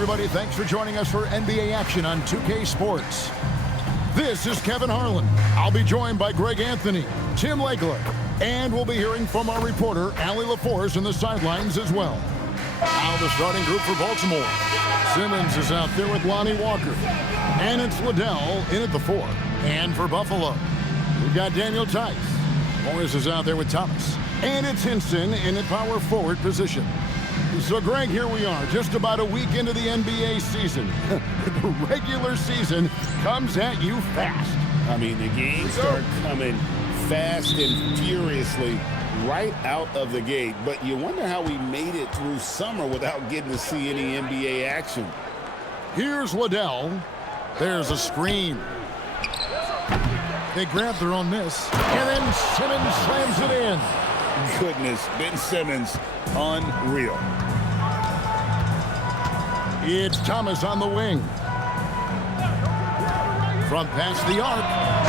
everybody. Thanks for joining us for NBA action on 2K Sports. This is Kevin Harlan. I'll be joined by Greg Anthony, Tim Legler, and we'll be hearing from our reporter, Allie LaForce, in the sidelines as well. Now the starting group for Baltimore. Simmons is out there with Lonnie Walker. And it's Liddell in at the 4. And for Buffalo, we've got Daniel Tice. Morris is out there with Thomas. And it's Hinson in at power forward position. So, Greg, here we are, just about a week into the NBA season. The regular season comes at you fast. I mean, the games start coming fast and furiously right out of the gate. But you wonder how we made it through summer without getting to see any NBA action. Here's Liddell. There's a screen. They grab their own miss. And then Simmons slams it in. Goodness, Ben Simmons, unreal. It's Thomas on the wing. From past the arc.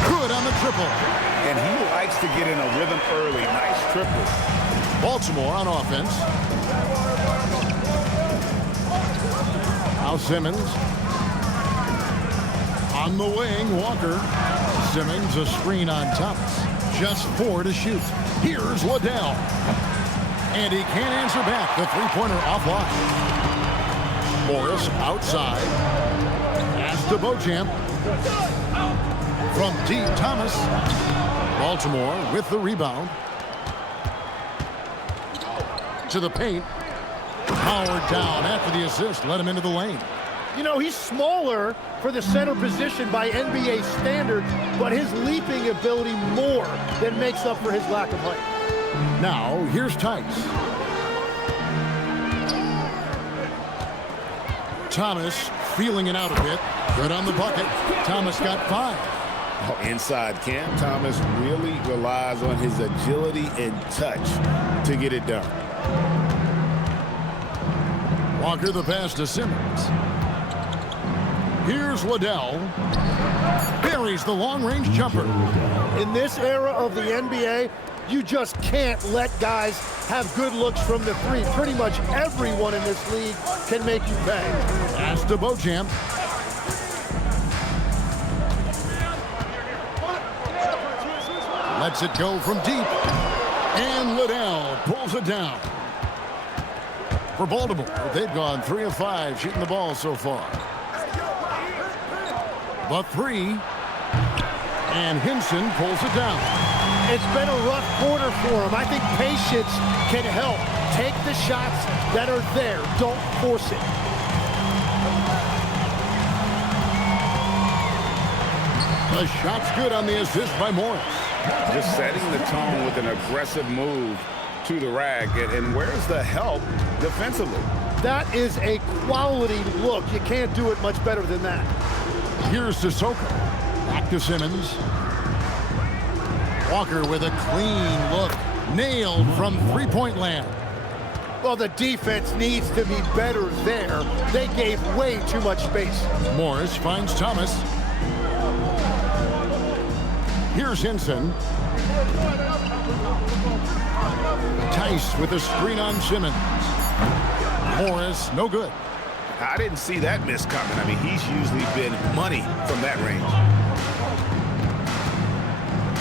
Good on the triple. And he likes to get in a rhythm early. Nice triple. Baltimore on offense. Now Simmons. On the wing, Walker. Simmons, a screen on Thomas. Just 4 to shoot. Here's Liddell. And he can't answer back. The three-pointer offline. Morris outside. Pass to Beauchamp. From deep, Thomas. Baltimore with the rebound. To the paint. Howard down after the assist. Let him into the lane. You know, he's smaller for the center position by NBA standards, but his leaping ability more than makes up for his lack of height. Now, here's Tice. Thomas feeling it out a bit. Good on the bucket. Thomas got 5. Oh, inside, Cam Thomas really relies on his agility and touch to get it done. Walker the pass to Simmons. Here's Liddell. Buries the long-range jumper. In this era of the NBA, you just can't let guys have good looks from the 3. Pretty much everyone in this league can make you pay. Pass to Beauchamp. Lets it go from deep. And Liddell pulls it down. For Baltimore, they've gone 3 of 5 shooting the ball so far. The 3. And Hinson pulls it down. It's been a rough quarter for him. I think patience can help. Take the shots that are there. Don't force it. The shot's good on the assist by Morris. Just setting the tone with an aggressive move to the rack. And where's the help defensively? That is a quality look. You can't do it much better than that. Here's Sissoko. Back to Simmons. Walker with a clean look. Nailed from three-point land. Well, the defense needs to be better there. They gave way too much space. Morris finds Thomas. Here's Hinson. Tice with a screen on Simmons. Morris, no good. I didn't see that miss coming. I mean, he's usually been money from that range.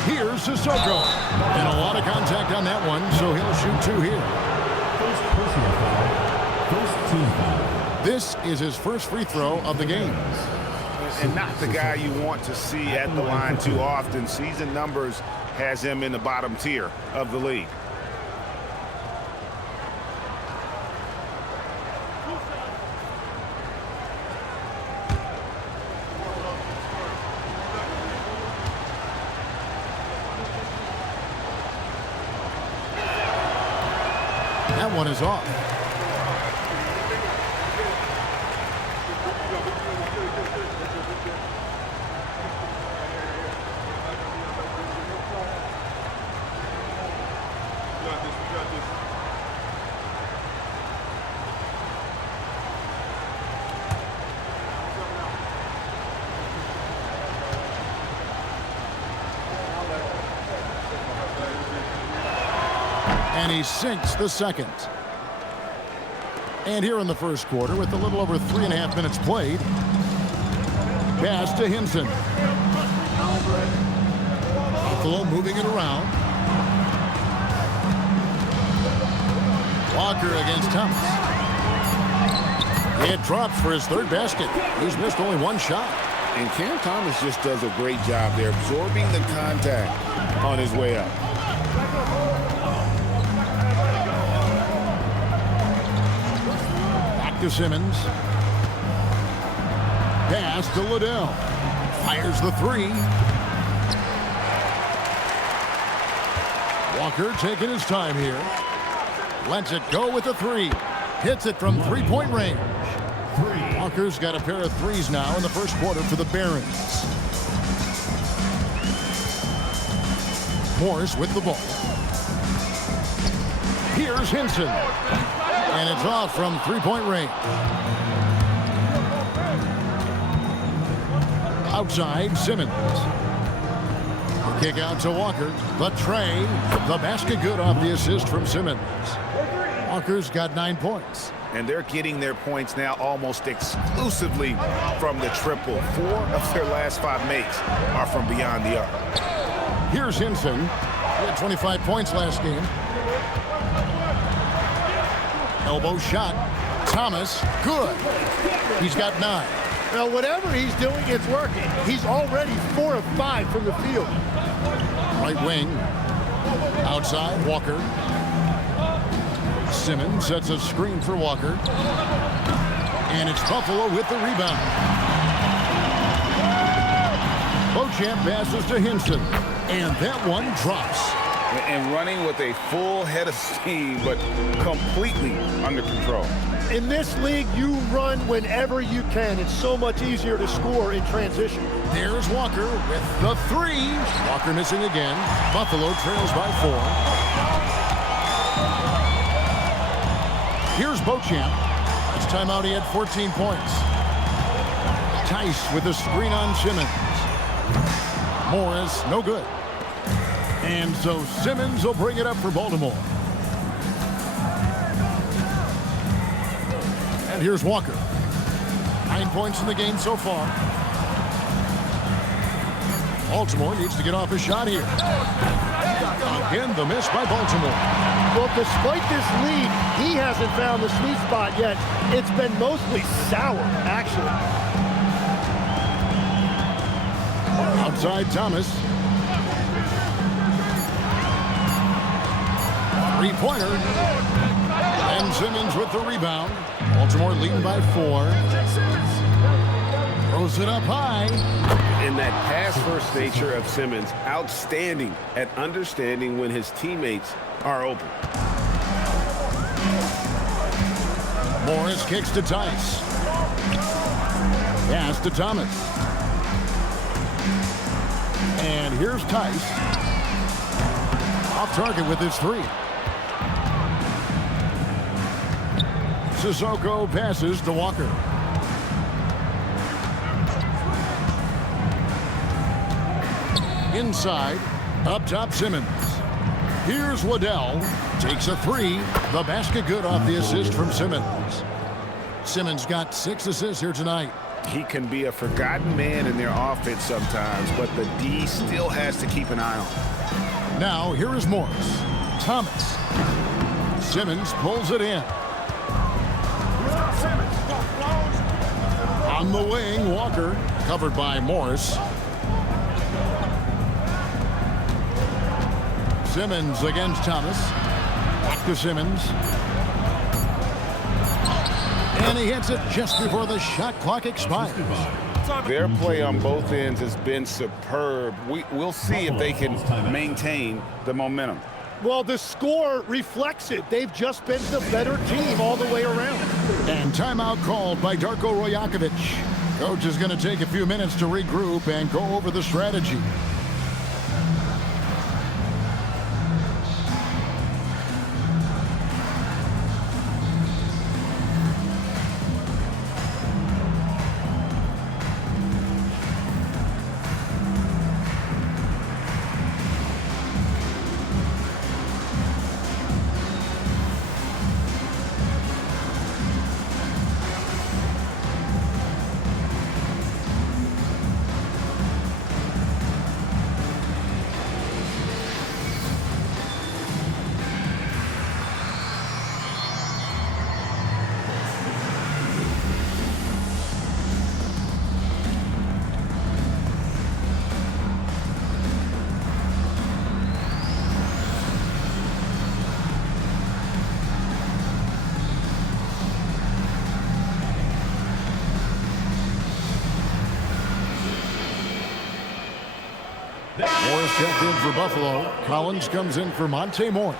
Here's Sissoko. And a lot of contact on that one, so he'll shoot 2 here. First team foul. This is his first free throw of the game. And not the guy you want to see at the line too often. Season numbers has him in the bottom tier of the league. That one is off. And he sinks the second. And here in the first quarter, with a little over 3.5 minutes played, pass to Hinson. Buffalo moving it around. Walker against Thomas. It drops for his third basket. He's missed only one shot. And Cam Thomas just does a great job there, absorbing the contact on his way up. Back to Simmons. Pass to Liddell. Fires the three. Walker taking his time here. Lets it go with a three. Hits it from three-point range. Walker's got a pair of threes now in the first quarter for the Barons. Morris with the ball. Here's Hinson. And it's off from three-point range. Outside, Simmons. Kick out to Walker. The tray. The basket good off the assist from Simmons. Walker's got 9 points. And they're getting their points now almost exclusively from the triple. 4 of their last 5 makes are from beyond the arc. Here's Hinson. He had 25 points last game. Elbow shot. Thomas, good. He's got 9. Now, whatever he's doing, it's working. He's already 4 of 5 from the field. Right wing. Outside, Walker. Simmons sets a screen for Walker. And it's Buffalo with the rebound. Beauchamp passes to Hinson. And that one drops. And running with a full head of steam, but completely under control. In this league, you run whenever you can. It's so much easier to score in transition. There's Walker with the three. Walker missing again. Buffalo trails by 4. Here's Beauchamp. This timeout he had 14 points. Tice with a screen on Simmons. Morris, no good. And so Simmons will bring it up for Baltimore. And here's Walker. 9 points in the game so far. Baltimore needs to get off a shot here. Again, the miss by Baltimore. Well, despite this lead, he hasn't found the sweet spot yet. It's been mostly sour, actually. Outside Thomas. Three-pointer. And Simmons with the rebound. Baltimore leading by 4. Throws it up high. And that pass-first nature of Simmons, outstanding at understanding when his teammates are open. Morris kicks to Tice. Pass to Thomas. And here's Tice. Off target with his 3. Sissoko passes to Walker. Inside, up top Simmons. Here's Liddell. Takes a 3. The basket good off the assist from Simmons. Simmons got 6 assists here tonight. He can be a forgotten man in their offense sometimes, but the D still has to keep an eye on. Now, here is Morris. Thomas. Simmons pulls it in. On the wing, Walker. Covered by Morris. Simmons against Thomas. Back to Simmons. And he hits it just before the shot clock expires. Their play on both ends has been superb. We'll see if they can maintain the momentum. Well, the score reflects it. They've just been the better team all the way around. And timeout called by Darko Rojakovic. Coach is going to take a few minutes to regroup and go over the strategy. Morris checked in for Buffalo. Collins comes in for Monte Morris.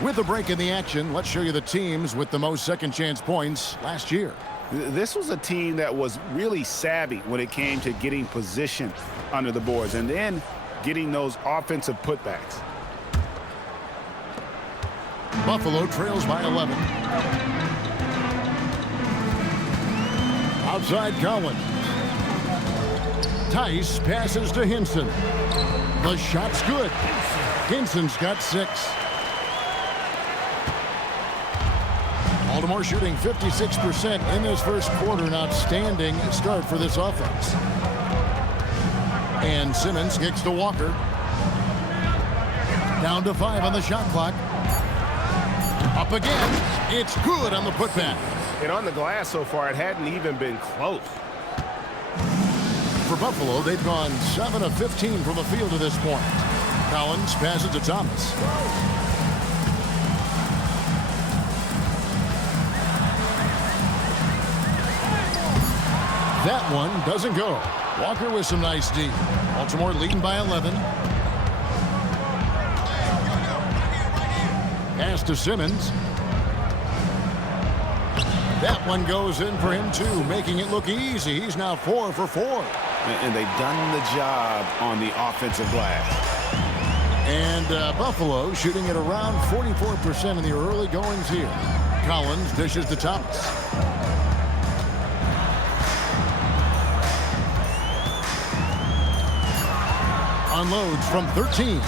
With a break in the action, let's show you the teams with the most second chance points last year. This was a team that was really savvy when it came to getting position under the boards and then getting those offensive putbacks. Buffalo trails by 11. Outside Collins. Tice passes to Hinson. The shot's good. Hinson's got 6. Baltimore shooting 56% in this first quarter. An outstanding start for this offense. And Simmons kicks to Walker. Down to 5 on the shot clock. Up again. It's good on the putback. And on the glass so far, it hadn't even been close. For Buffalo, they've gone 7 of 15 from the field to this point. Collins passes to Thomas. That one doesn't go. Walker with some nice D. Baltimore leading by 11. Pass to Simmons. That one goes in for him too, making it look easy. He's now 4 for 4. And they've done the job on the offensive glass. And Buffalo shooting at around 44% in the early goings here. Collins dishes to Thomas. Unloads from 13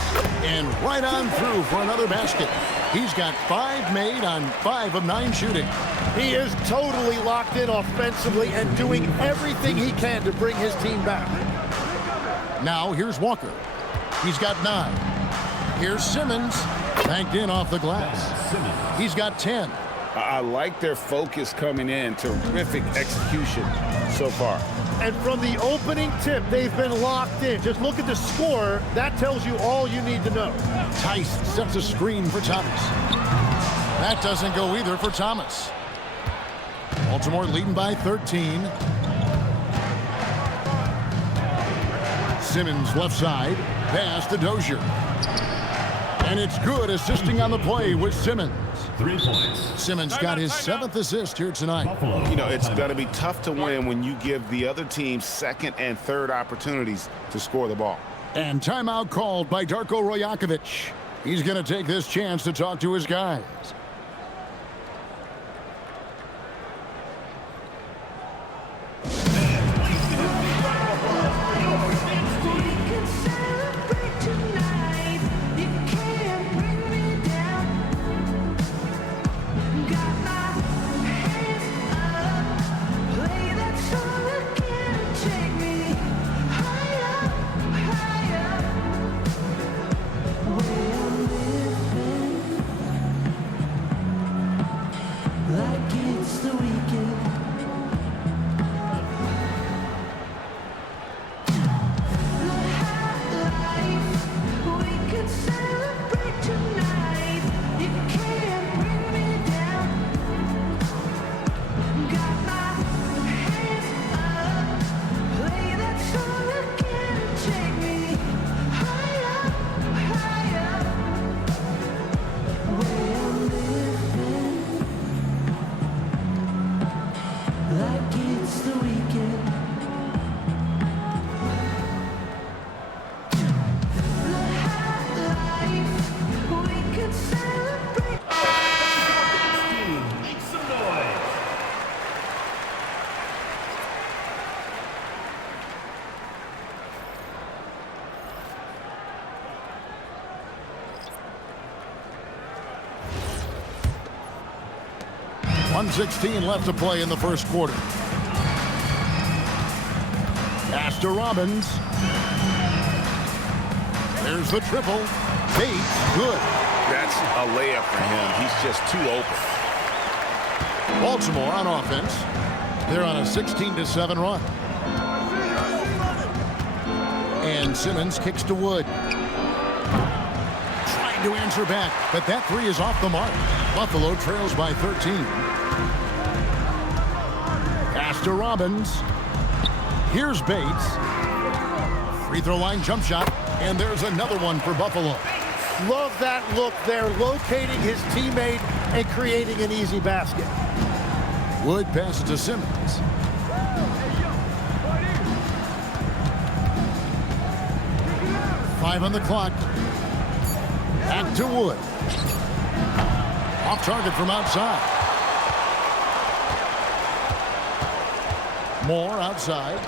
and right on through for another basket. He's got 5 made on 5 of 9 shooting. He is totally locked in offensively and doing everything he can to bring his team back. Now here's Walker. He's got 9. Here's Simmons. Banked in off the glass. He's got 10. I like their focus coming in. Terrific execution so far. And from the opening tip, they've been locked in. Just look at the score. That tells you all you need to know. Tice sets a screen for Thomas. That doesn't go either for Thomas. Baltimore leading by 13. Simmons left side. Pass to Dozier. And it's good, assisting on the play with Simmons. 3 points. Simmons got his 7th assist here tonight. Buffalo. You know, it's going to be tough to win when you give the other team second and third opportunities to score the ball. And timeout called by Darko Rojakovic. He's going to take this chance to talk to his guys. .116 left to play in the first quarter. Pass to Robbins. There's the triple. Bates, good. That's a layup for him. He's just too open. Baltimore on offense. They're on a 16-7 run. And Simmons kicks to Wood. Trying to answer back, but that 3 is off the mark. Buffalo trails by 13. Pass to Robbins. Here's Bates. Free throw line jump shot, and there's another one for Buffalo. Love that look there, locating his teammate and creating an easy basket. Wood passes to Simmons. Five on the clock. Back to Wood. Off target from outside. Moore outside.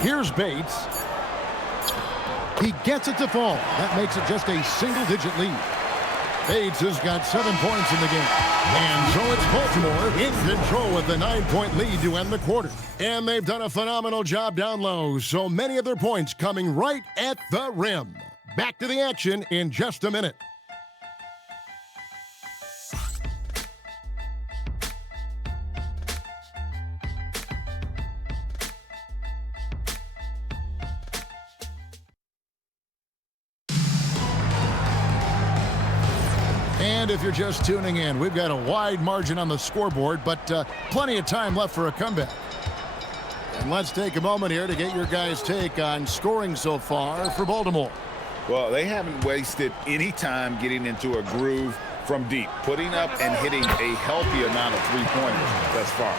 Here's Bates. He gets it to fall. That makes it just a single-digit lead. Bates has got 7 points in the game. And so it's Baltimore in control with the 9-point lead to end the quarter. And they've done a phenomenal job down low, so many of their points coming right at the rim. Back to the action in just a minute. And if you're just tuning in, we've got a wide margin on the scoreboard, but plenty of time left for a comeback. And let's take a moment here to get your guys' take on scoring so far for Baltimore. Well, they haven't wasted any time getting into a groove from deep, putting up and hitting a healthy amount of three-pointers thus far.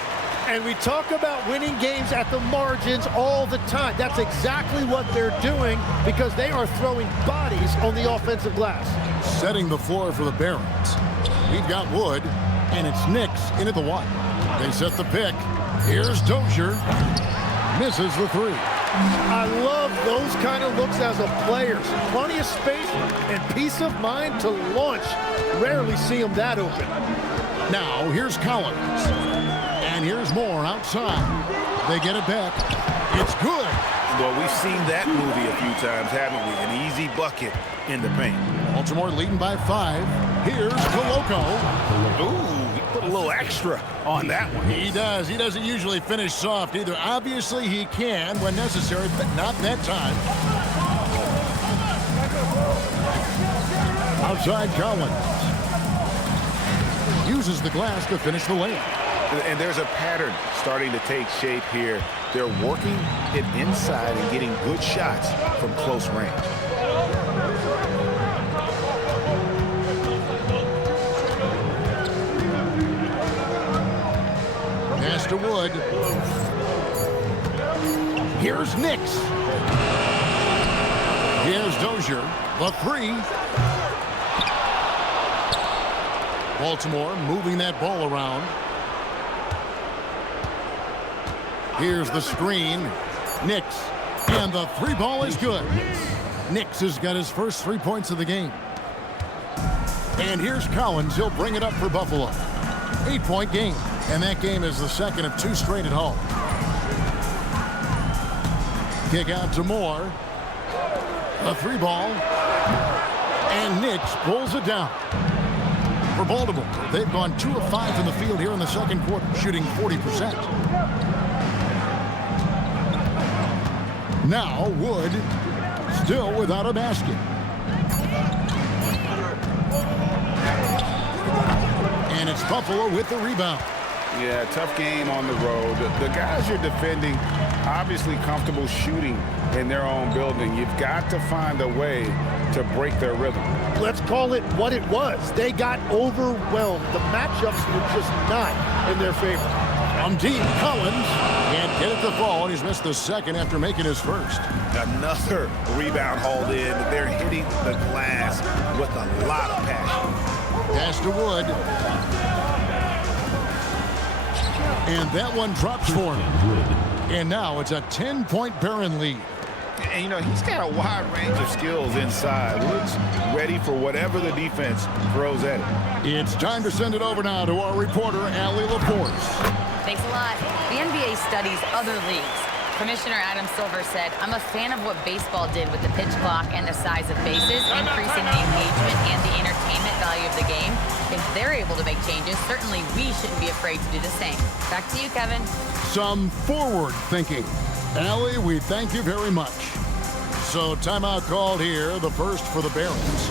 And we talk about winning games at the margins all the time. That's exactly what they're doing because they are throwing bodies on the offensive glass. Setting the floor for the Barons. We've got Wood, and it's Knicks into the one. They set the pick. Here's Dozier. Misses the three. I love those kind of looks as a player. Plenty of space and peace of mind to launch. Rarely see him that open. Now, here's Collins. And here's Moore outside. They get it back. It's good. Well, we've seen that movie a few times, haven't we? An easy bucket in the paint. Baltimore leading by 5. Here's Koloko. Ooh, he put a little extra on that one. He does. He doesn't usually finish soft either. Obviously, he can when necessary, but not that time. Outside Collins. Uses the glass to finish the layup. And there's a pattern starting to take shape here. They're working it inside and getting good shots from close range. Pass to Wood. Here's Knicks. Here's Dozier. The three. Baltimore moving that ball around. Here's the screen. Knicks. And the three ball is good. Knicks has got his first 3 points of the game. And here's Collins. He'll bring it up for Buffalo. 8-point game. And that game is the second of 2 straight at home. Kick out to Moore. A three ball. And Knicks pulls it down. For Baltimore, they've gone 2 of 5 from the field here in the second quarter, shooting 40%. Now Wood still without a basket. And it's Buffalo with the rebound. Yeah, tough game on the road. The guys you're defending, obviously comfortable shooting in their own building. You've got to find a way to break their rhythm. Let's call it what it was. They got overwhelmed. The matchups were just not in their favor. From deep, Collins can't get it to fall, and he's missed the second after making his first. Another rebound hauled in. They're hitting the glass with a lot of passion. Pass to Wood. And that one drops for him. And now it's a 10-point Baron lead. And, you know, he's got a wide range of skills inside. Wood's ready for whatever the defense throws at him. It's time to send it over now to our reporter, Allie LaForce. Thanks a lot. The NBA studies other leagues. Commissioner Adam Silver said, I'm a fan of what baseball did with the pitch clock and the size of bases, increasing the engagement and the entertainment value of the game. If they're able to make changes, certainly we shouldn't be afraid to do the same. Back to you, Kevin. Some forward thinking. Allie, we thank you very much. So timeout called here, the first for the Barons.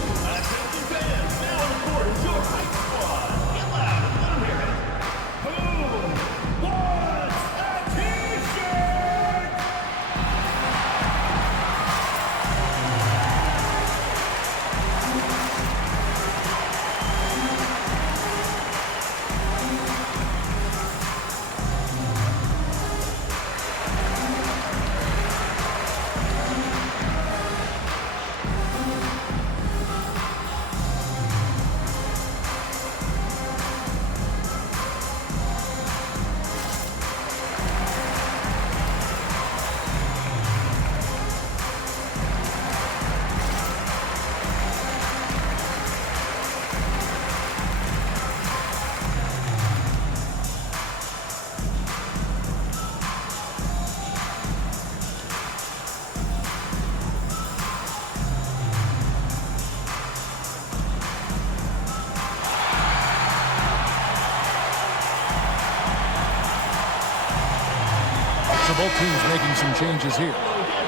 So both teams making some changes here.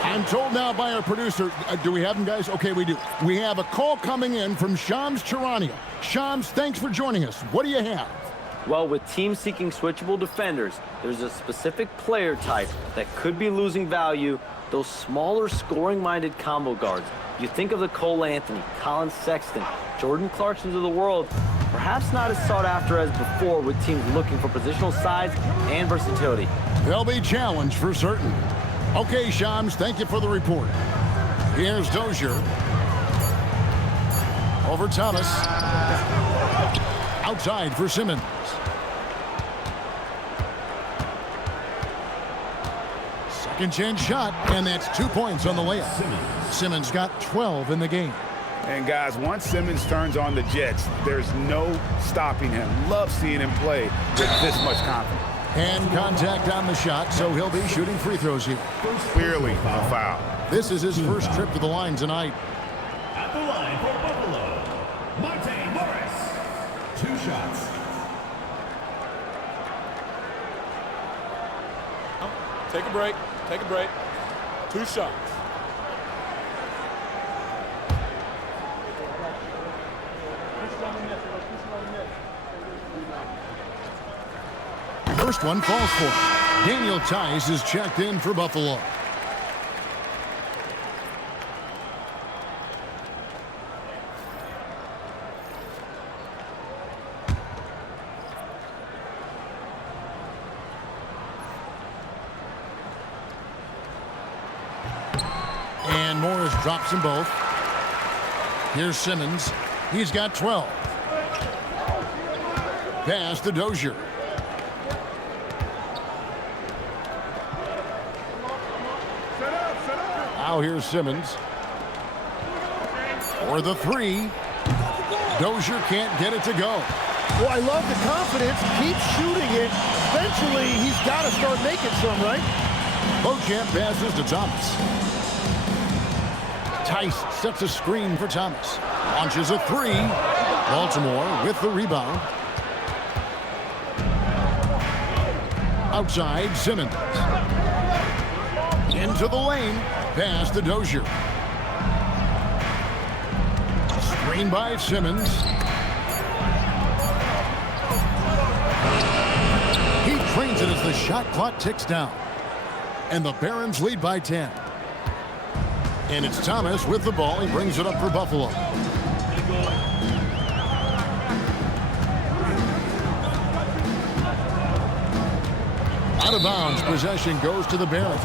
I'm told now by our producer, do we have them, guys? Okay, we do. We have a call coming in from Shams Charania. Shams, thanks for joining us. What do you have? Well, with teams seeking switchable defenders, there's a specific player type that could be losing value, those smaller scoring-minded combo guards. You think of the Cole Anthony, Colin Sexton, Jordan Clarksons of the world, perhaps not as sought after as before with teams looking for positional size and versatility. They'll be challenged for certain. Okay, Shams, thank you for the report. Here's Dozier. Over Thomas. Outside for Simmons. Second chance shot, and that's 2 points on the layup. Simmons got 12 in the game. And guys, once Simmons turns on the Jets, there's no stopping him. Love seeing him play with this much confidence. And contact on the shot, so he'll be shooting free throws here. Clearly a foul. This is his first trip to the line tonight. At the line for Buffalo, Monte Morris. 2 shots. Take a break. Take a break. 2 shots. First one falls for him. Daniel Tice is checked in for Buffalo. And Morris drops them both. Here's Simmons. He's got 12. Pass to Dozier. Now here's Simmons. For the 3. Dozier can't get it to go. Well, I love the confidence. Keep shooting it. Eventually, he's got to start making some, right? Beauchamp passes to Thomas. Tice sets a screen for Thomas. Launches a 3. Baltimore with the rebound. Outside, Simmons. Into the lane. Pass to Dozier. Screen by Simmons. He trains it as the shot clock ticks down. And the Barons lead by 10. And it's Thomas with the ball. He brings it up for Buffalo. Out of bounds, possession goes to the Barons.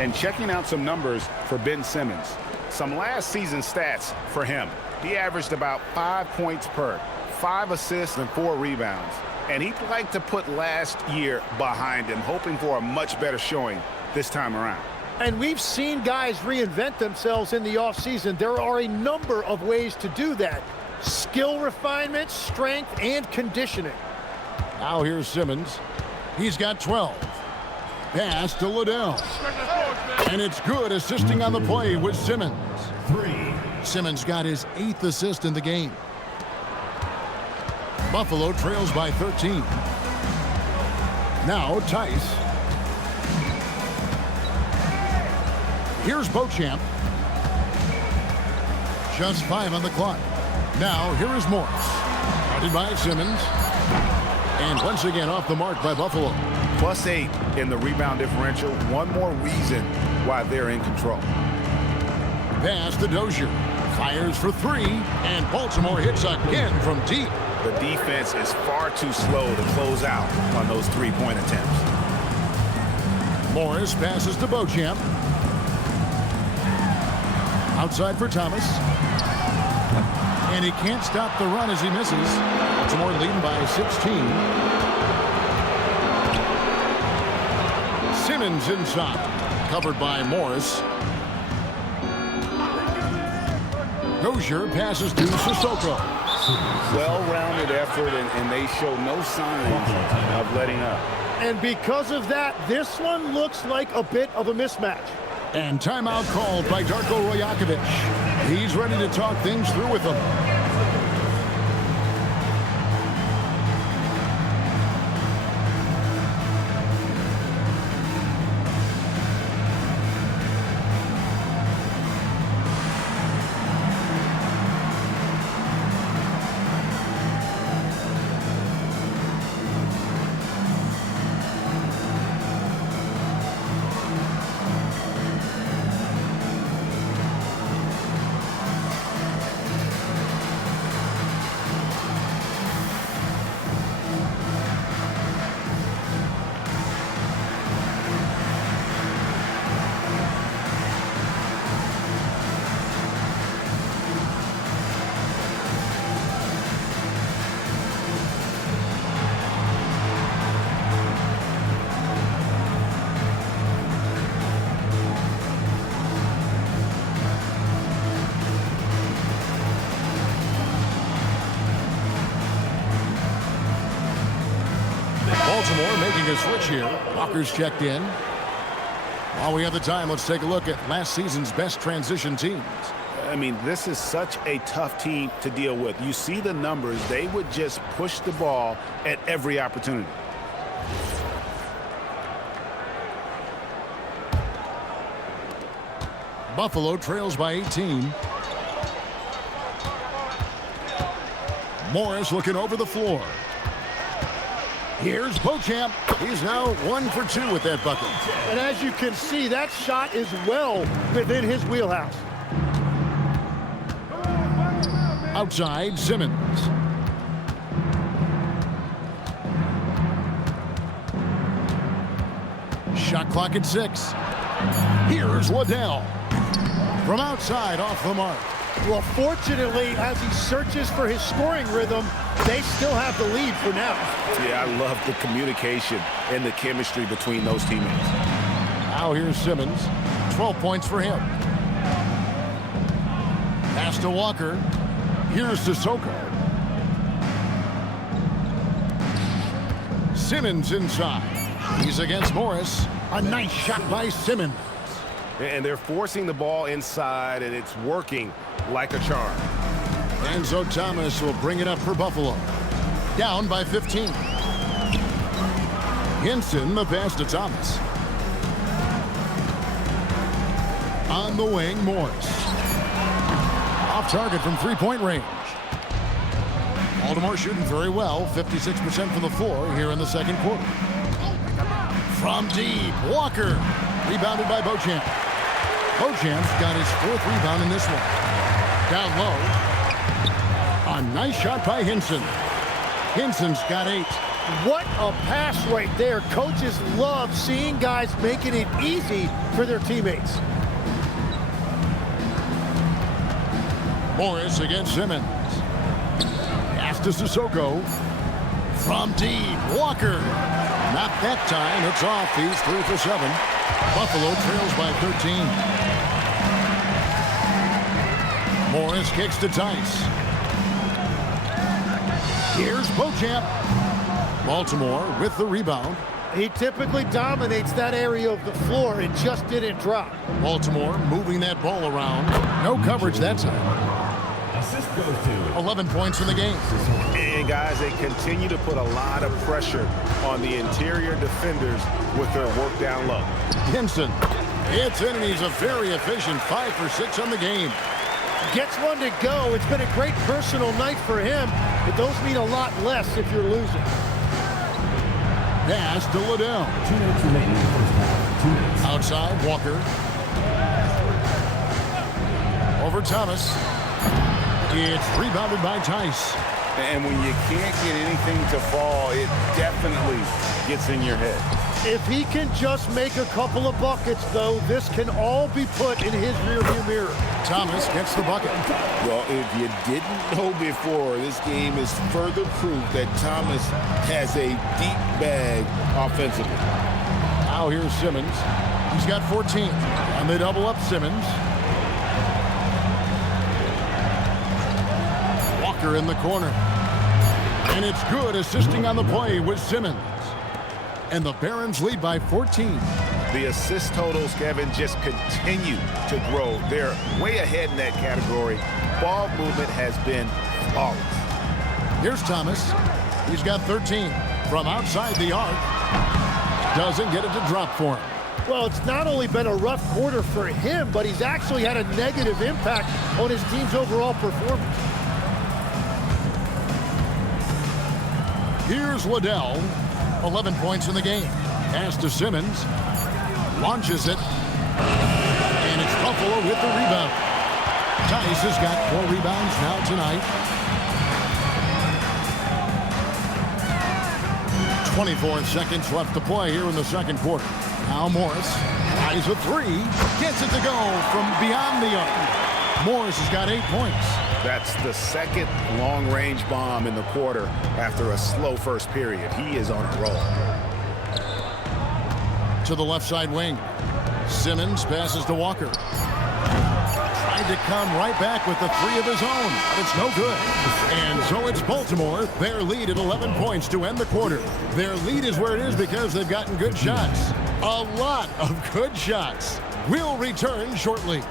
And checking out some numbers for Ben Simmons. Some last season stats for him. He averaged about 5 points per, 5 assists and 4 rebounds. And he'd like to put last year behind him, hoping for a much better showing this time around. And we've seen guys reinvent themselves in the offseason. There are a number of ways to do that. Skill refinement, strength, and conditioning. Now here's Simmons. He's got 12. Pass to Liddell. And it's good, assisting on the play with Simmons. 3. Simmons got his 8th assist in the game. Buffalo trails by 13. Now Tice. Here's Beauchamp. Just 5 on the clock. Now here is Morris. Guarded by Simmons. And once again off the mark by Buffalo. +8 in the rebound differential. One more reason why they're in control. Pass to Dozier. Fires for 3. And Baltimore hits again from deep. The defense is far too slow to close out on those 3-point attempts. Morris passes to Beauchamp. Outside for Thomas. And he can't stop the run as he misses. Baltimore leading by 16. Simmons inside. Covered by Morris. Dozier passes to Sissoko. Well-rounded effort, and they show no signs of letting up. And because of that, this one looks like a bit of a mismatch. And timeout called by Darko Rajakovic. He's ready to talk things through with them. Baltimore making a switch here. Walker's checked in. While we have the time, let's take a look at last season's best transition teams. I mean, this is such a tough team to deal with. You see the numbers. They would just push the ball at every opportunity. Buffalo trails by 18. Morris looking over the floor. Here's Beauchamp. He's now 1 for 2 with that bucket. And as you can see, that shot is well within his wheelhouse. Outside, Simmons. Shot clock at 6. Here's Waddell. From outside, off the mark. Well, fortunately, as he searches for his scoring rhythm, they still have the lead for now. Yeah, I love the communication and the chemistry between those teammates. Now here's Simmons. 12 points for him. Pass to Walker. Here's Sissoko. Simmons inside. He's against Morris. A nice shot by Simmons. And they're forcing the ball inside, and it's working like a charm. Enzo Thomas will bring it up for Buffalo. Down by 15. Hinson, the pass to Thomas. On the wing, Morris. Off target from three-point range. Baltimore shooting very well, 56% from the floor here in the second quarter. From deep, Walker. Rebounded by Beauchamp. Beauchamp's got his 4th rebound in this one. Down low. A nice shot by Hinson. Hinson's got 8. What a pass right there. Coaches love seeing guys making it easy for their teammates. Morris against Simmons. Pass to Sissoko. From deep, Walker. Not that time. It's off. He's 3 for 7. Buffalo trails by 13. Morris kicks to Tice. Here's Beauchamp. Baltimore with the rebound. He typically dominates that area of the floor. It just didn't drop. Baltimore moving that ball around. No coverage that time. Assist goes to 11 points in the game. And guys, they continue to put a lot of pressure on the interior defenders with their work down low. Hinson. It's in, and he's a very efficient 5 for 6 on the game. Gets one to go. It's been a great personal night for him, but those mean a lot less if you're losing. Pass to Liddell. 2 minutes remaining in the first half. 2 minutes. Outside, Walker. Over Thomas. It's rebounded by Tice. And when you can't get anything to fall, it definitely gets in your head. If he can just make a couple of buckets, though, this can all be put in his rearview mirror. Thomas gets the bucket. Well, if you didn't know before, this game is further proof that Thomas has a deep bag offensively. Now here's Simmons. He's got 14. And they double up Simmons. Walker in the corner. And it's good, assisting on the play with Simmons. And the Barons lead by 14. The assist totals, Kevin, just continue to grow. They're way ahead in that category. Ball movement has been flawless. Here's Thomas. He's got 13. From outside the arc. Doesn't get it to drop for him. Well, it's not only been a rough quarter for him, but he's actually had a negative impact on his team's overall performance. Here's Liddell. 11 points in the game. Pass to Simmons. Launches it. And it's Buffalo with the rebound. Tice has got 4 rebounds now tonight. 24 seconds left to play here in the second quarter. Now Morris tries a 3. Gets it to go from beyond the arc. Morris has got 8 points. That's the second long-range bomb in the quarter after a slow first period. He is on a roll. To the left side wing. Simmons passes to Walker. tried to come right back with the 3 of his own, but it's no good. And so it's Baltimore, their lead at 11 points to end the quarter. Their lead is where it is because they've gotten good shots. A lot of good shots. We'll return shortly.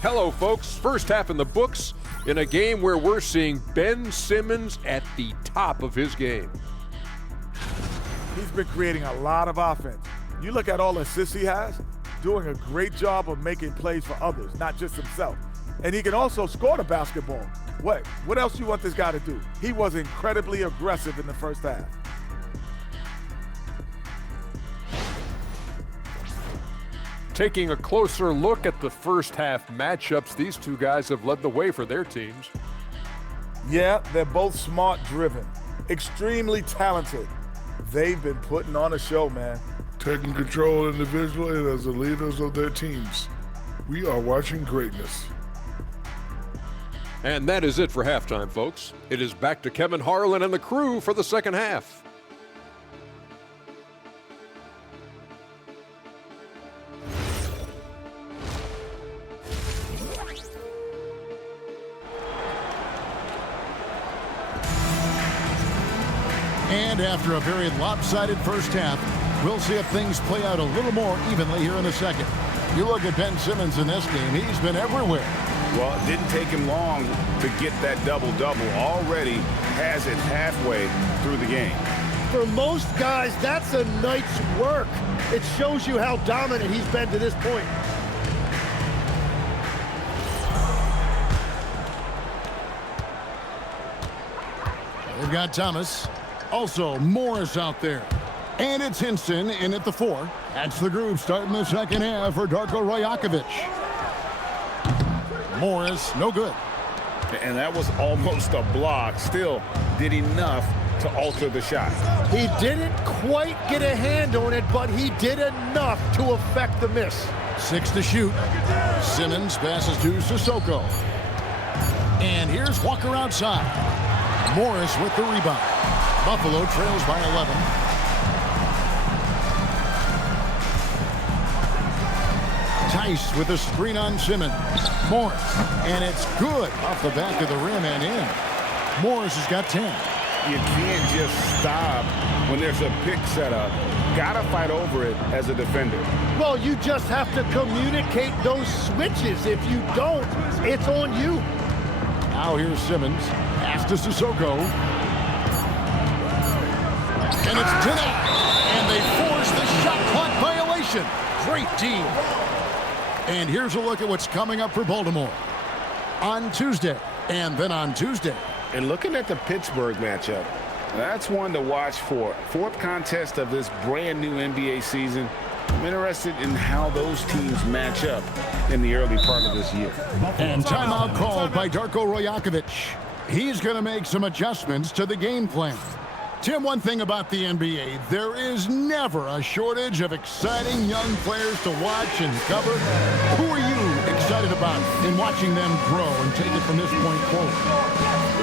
Hello, folks. First half in the books in a game where we're seeing Ben Simmons at the top of his game. He's been creating a lot of offense. You look at all the assists he has, doing a great job of making plays for others, not just himself. And he can also score the basketball. What else do you want this guy to do? He was incredibly aggressive in the first half. Taking a closer look at the first half matchups, these two guys have led the way for their teams. Yeah, they're both smart-driven, extremely talented. They've been putting on a show, man. Taking control individually and as the leaders of their teams. We are watching greatness. And that is it for halftime, folks. It is back to Kevin Harlan and the crew for the second half. And after a very lopsided first half, we'll see if things play out a little more evenly here in a second. You look at Ben Simmons in this game, he's been everywhere. Well, it didn't take him long to get that double-double. Already has it halfway through the game. For most guys, that's a night's work. It shows you how dominant he's been to this point. They've got Thomas. Also, Morris out there. And it's Hinson in at the 4. That's the group starting the second half for Darko Rajakovic. Morris, no good. And that was almost a block. Still did enough to alter the shot. He didn't quite get a hand on it, but he did enough to affect the miss. 6 to shoot. Simmons passes to Sissoko. And here's Walker outside. Morris with the rebound. Buffalo trails by 11. Tice with a screen on Simmons. Morris. And it's good off the back of the rim and in. Morris has got 10. You can't just stop when there's a pick set up. Gotta fight over it as a defender. Well, you just have to communicate those switches. If you don't, it's on you. Now here's Simmons. Pass to Sissoko. And it's denied. And they force the shot clock violation. Great team. And here's a look at what's coming up for Baltimore on Tuesday. And then on Tuesday. And looking at the Pittsburgh matchup, that's one to watch for. 4th contest of this brand new NBA season. I'm interested in how those teams match up in the early part of this year. And timeout called by Darko Rajakovic. He's going to make some adjustments to the game plan. Tim, one thing about the NBA, there is never a shortage of exciting young players to watch and cover. Who are you excited about in watching them grow and take it from this point forward?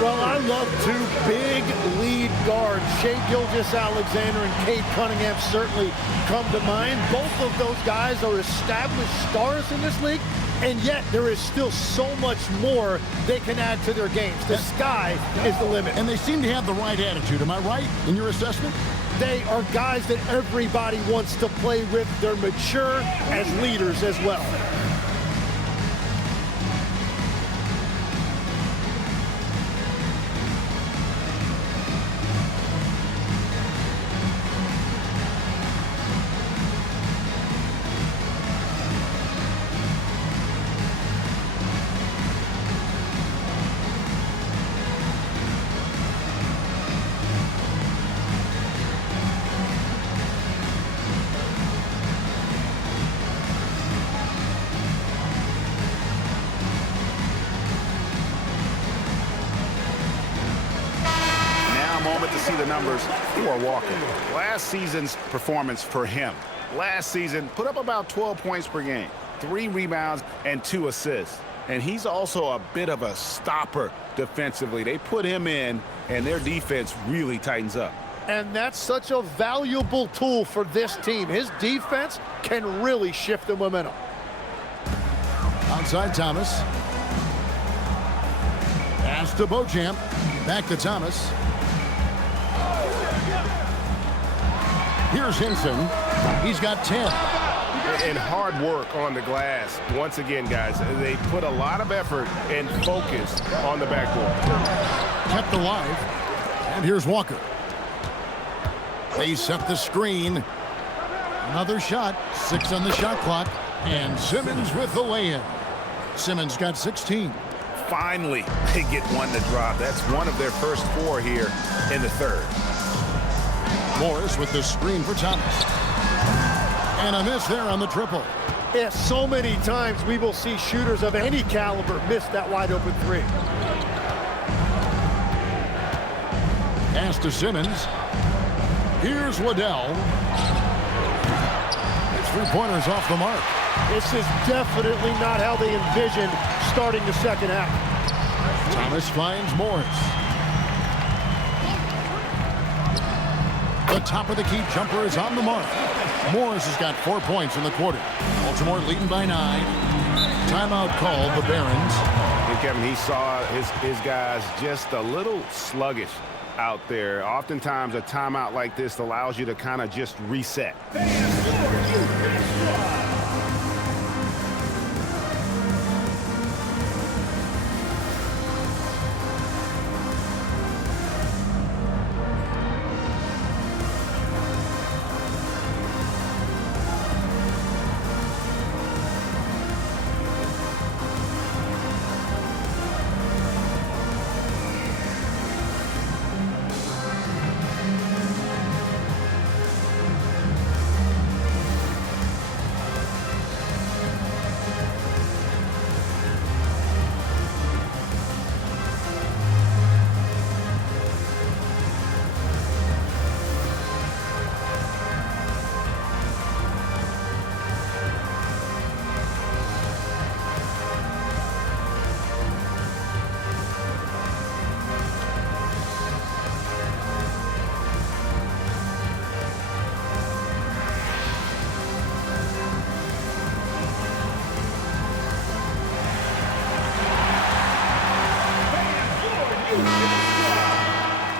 Well, I love 2 big lead guards. Shai Gilgeous-Alexander and Cade Cunningham certainly come to mind. Both of those guys are established stars in this league, and yet there is still so much more they can add to their games. The sky is the limit. And they seem to have the right attitude. Am I right in your assessment? They are guys that everybody wants to play with. They're mature as leaders as well. the numbers for Walker. Last season's performance for him. Last season, put up about 12 points per game, 3 rebounds, and 2 assists. And he's also a bit of a stopper defensively. They put him in, and their defense really tightens up. And that's such a valuable tool for this team. His defense can really shift the momentum. Outside Thomas. Pass to Beauchamp. Back to Thomas. Here's Hinson. He's got 10. And hard work on the glass. Once again, guys, they put a lot of effort and focus on the backboard. Kept alive. And here's Walker. They set the screen. Another shot. 6 on the shot clock. And Simmons with the lay-in. Simmons got 16. Finally, they get one to drop. That's one of their first 4 here in the third. Morris with the screen for Thomas. And a miss there on the triple. Yeah, so many times we will see shooters of any caliber miss that wide-open 3. Pass to Simmons. Here's Waddell. His 3-pointer's off the mark. This is definitely not how they envisioned starting the second half. Thomas finds Morris. The top of the key jumper is on the mark. Morris has got 4 points in the quarter. Baltimore leading by 9. Timeout called the Barons. And Kevin, he saw his guys just a little sluggish out there. Oftentimes a timeout like this allows you to kind of just reset.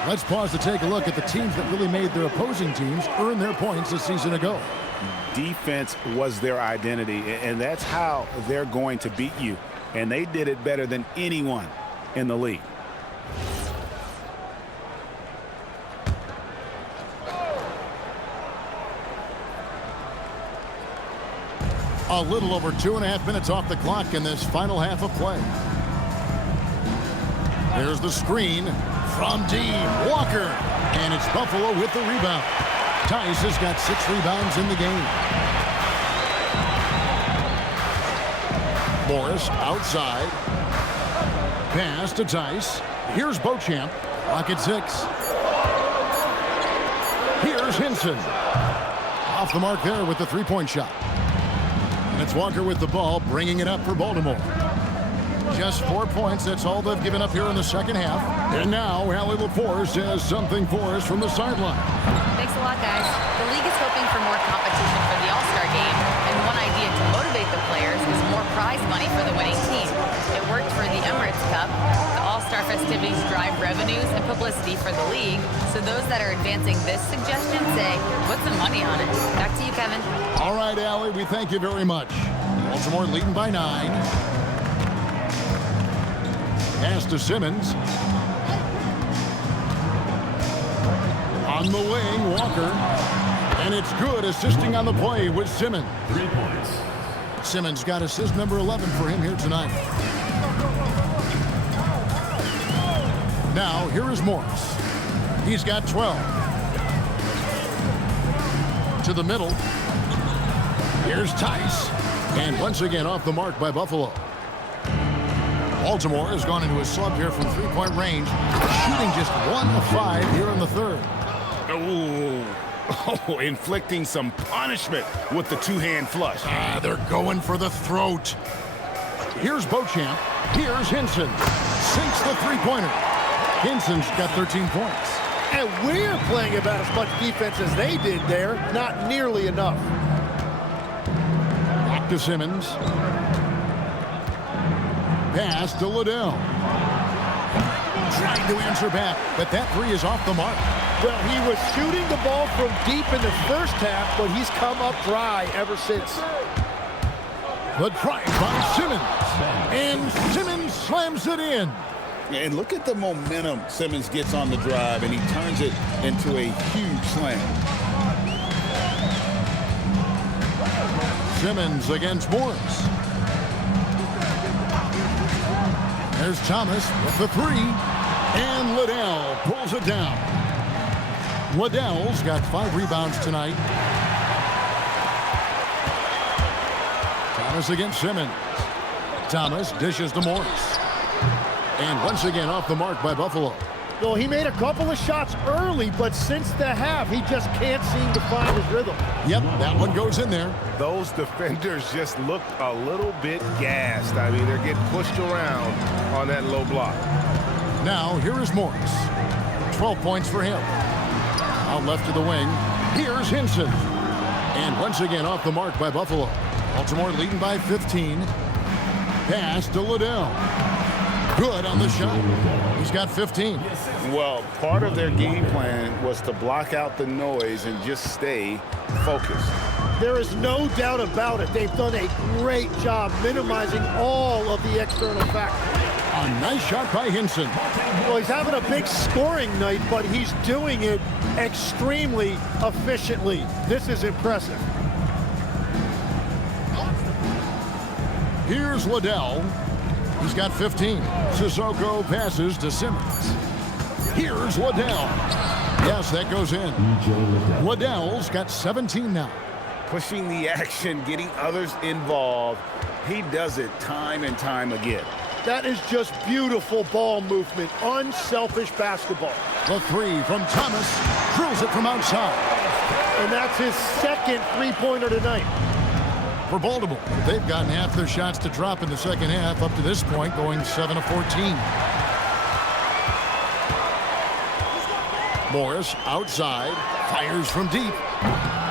Let's pause to take a look at the teams that really made their opposing teams earn their points a season ago. Defense was their identity, and that's how they're going to beat you. And they did it better than anyone in the league. A little over 2.5 minutes off the clock in this final half of play. There's the screen from deep. Walker. And it's Buffalo with the rebound. Tice has got 6 rebounds in the game. Morris outside. Pass to Tice. Here's Beauchamp. Clock at 6. Here's Hinson. Off the mark there with the 3-point shot. And it's Walker with the ball, bringing it up for Baltimore. Just 4 points. That's all they've given up here in the second half. And now, Allie LaForce has something for us from the sideline. Thanks a lot, guys. The league is hoping for more competition for the All-Star game, and one idea to motivate the players is more prize money for the winning team. It worked for the Emirates Cup. The All-Star festivities drive revenues and publicity for the league, so those that are advancing this suggestion say, put some money on it. Back to you, Kevin. All right, Allie, we thank you very much. Baltimore leading by 9. Pass to Simmons. On the wing, Walker. And it's good, assisting on the play with Simmons. 3 points. Simmons got assist number 11 for him here tonight. Now, here is Morris. He's got 12. To the middle. Here's Tice. And once again off the mark by Buffalo. Baltimore has gone into a slump here from three-point range, shooting just 1 of 5 here in the third. Oh, inflicting some punishment with the two-hand flush. They're going for the throat. Here's Beauchamp. Here's Hinson. Sinks the three-pointer. Hinson's got 13 points. And we're playing about as much defense as they did there. Not nearly enough. Back to Simmons. Pass to Liddell. Trying to answer back, but that three is off the mark. Well, he was shooting the ball from deep in the first half, but he's come up dry ever since. The drive by Simmons. And Simmons slams it in. And look at the momentum Simmons gets on the drive, and he turns it into a huge slam. Simmons against Morris. There's Thomas with the three. And Liddell pulls it down. Liddell's got 5 rebounds tonight. Thomas against Simmons. Thomas dishes to Morris. And once again off the mark by Buffalo. Well, he made a couple of shots early, but since the half, he just can't seem to find his rhythm. Yep, that one goes in there. Those defenders just looked a little bit gassed. I mean, they're getting pushed around on that low block. Now, here is Morris. 12 points for him. Out left to the wing. Here's Hinson. And once again off the mark by Buffalo. Baltimore leading by 15. Pass to Liddell. Good on the shot. He's got 15. Well, part of their game plan was to block out the noise and just stay focused. There is no doubt about it. They've done a great job minimizing all of the external factors. A nice shot by Hinson. Well, he's having a big scoring night, but he's doing it extremely efficiently. This is impressive. Here's Liddell. He's got 15. Sissoko passes to Simmons. Here's Liddell. Yes, that goes in. Liddell's got 17 now. Pushing the action, getting others involved. He does it time and time again. That is just beautiful ball movement, unselfish basketball. The three from Thomas, drills it from outside. And that's his second three-pointer tonight. For Baltimore, they've gotten half their shots to drop in the second half up to this point, going 7 of 14. Morris outside, fires from deep.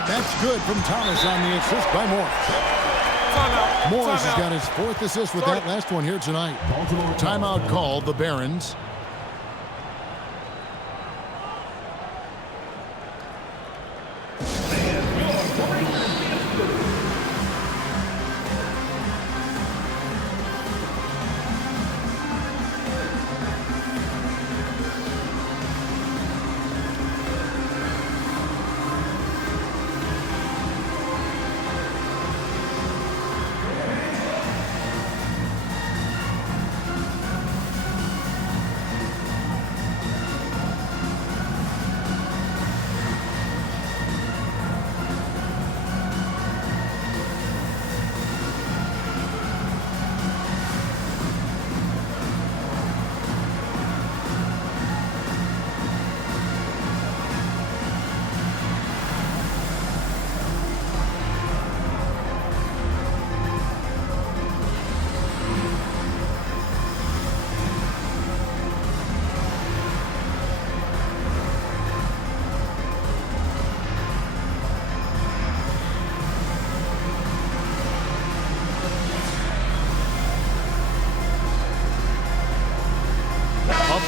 That's good from Thomas on the assist by Morris. Morris has got his 4th assist with that last one here tonight. Timeout called, the Barons.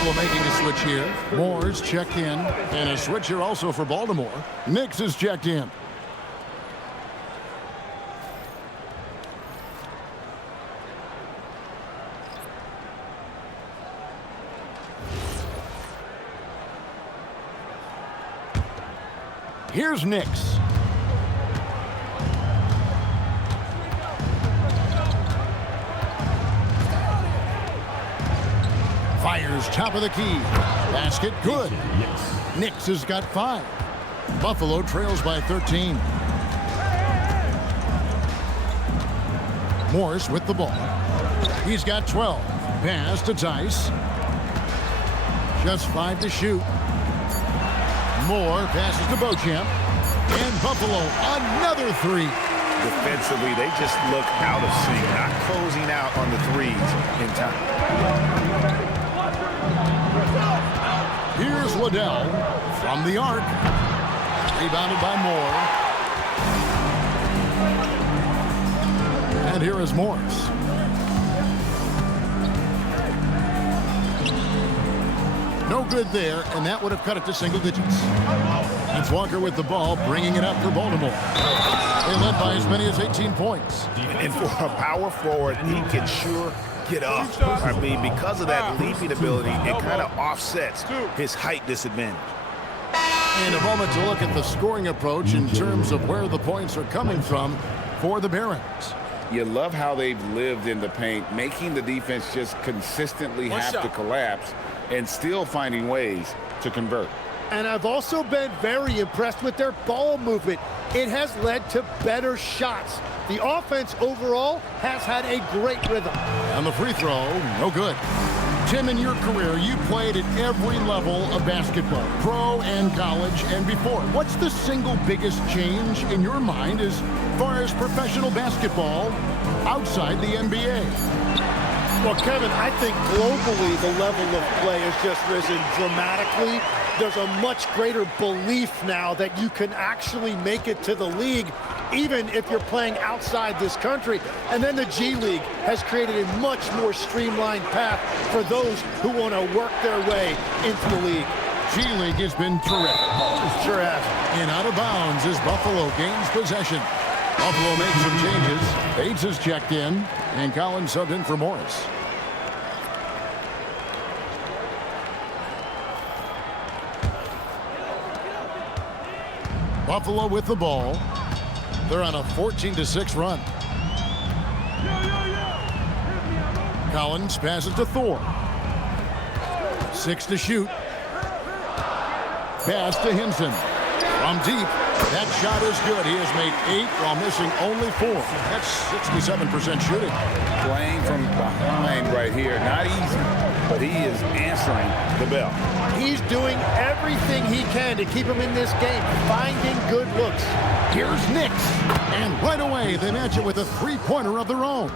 Buffalo making a switch here. Moore's checked in. And a switch here also for Baltimore. Nix is checked in. Here's Nix. Fires top of the key. Basket good. Nix has got 5. Buffalo trails by 13. Morris with the ball. He's got 12. Pass to Tice. Just 5 to shoot. Moore passes to Beauchamp. And Buffalo, another 3. Defensively, they just look out of sync, not closing out on the threes in time. Here's Liddell from the arc. Rebounded by Moore. And here is Morris. No good there, and that would have cut it to single digits. It's Walker with the ball, bringing it up for Baltimore. They led by as many as 18 points. And for a power forward, he can sure get up. I mean, because of that leaping ability, it kind of offsets his height disadvantage. And a moment to look at the scoring approach in terms of where the points are coming from for the Barons. You love how they've lived in the paint, making the defense just consistently have to collapse and still finding ways to convert. And I've also been very impressed with their ball movement. It has led to better shots. The offense overall has had a great rhythm. And the free throw, no good. Tim, in your career, you played at every level of basketball, pro and college and before. What's the single biggest change in your mind as far as professional basketball outside the NBA? Well, Kevin, I think globally the level of play has just risen dramatically. There's a much greater belief now that you can actually make it to the league, even if you're playing outside this country. And then the G League has created a much more streamlined path for those who want to work their way into the league. G League has been terrific. Sure has. And out of bounds as Buffalo gains possession. Buffalo makes some changes. Bates has checked in, and Collins subbed in for Morris. Buffalo with the ball. They're on a 14-6 run. Collins passes to Thor. 6 to shoot. Pass to Hinson. From deep. That shot is good. He has made 8 while missing only 4. That's 67% shooting. Playing from behind right here, not easy, but he is answering the bell. He's doing everything he can to keep him in this game, finding good looks. Here's Nix. And right away, they match it with a three-pointer of their own.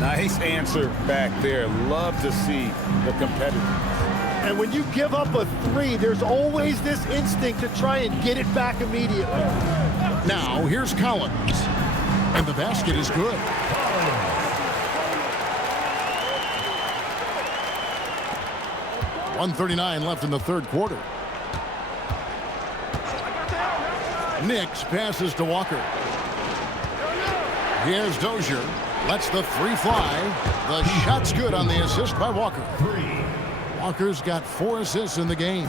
Nice answer back there. Love to see the competitor. And when you give up a 3, there's always this instinct to try and get it back immediately. Now, here's Collins. And the basket is good. .139 left in the third quarter. Nix passes to Walker. Here's Dozier. Lets the 3 fly. The shot's good on the assist by Walker. Walker's got 4 assists in the game.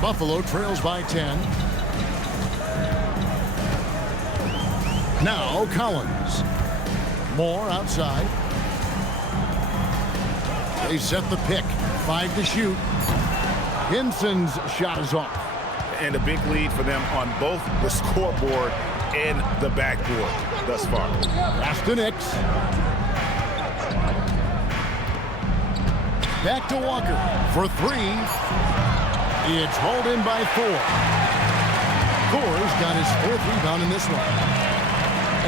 Buffalo trails by 10. Now Collins. Moore outside. They set the pick. 5 to shoot. Hinson's shot is off. And a big lead for them on both the scoreboard and the backboard thus far. Pass to Nix. Back to Walker for 3. It's hauled in by Thor. Thor's got his 4th rebound in this one.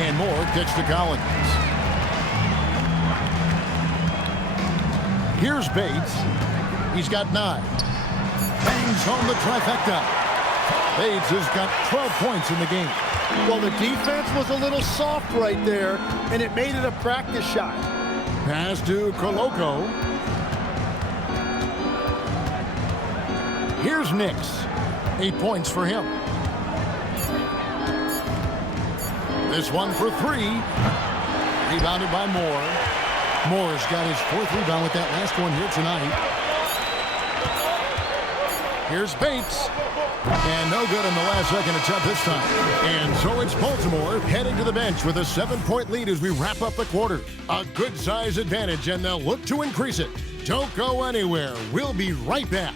And Moore kicks to Collins. Here's Bates. He's got 9. Bangs home the trifecta. Bates has got 12 points in the game. Well, the defense was a little soft right there, and it made it a practice shot. Pass to Koloko. Here's Nix. 8 points for him. This one for 3. Rebounded by Moore. Moore's got his 4th rebound with that last one here tonight. Here's Bates. And no good in the last second attempt this time. And so it's Baltimore heading to the bench with a 7-point lead as we wrap up the quarter. A good size advantage, and they'll look to increase it. Don't go anywhere. We'll be right back.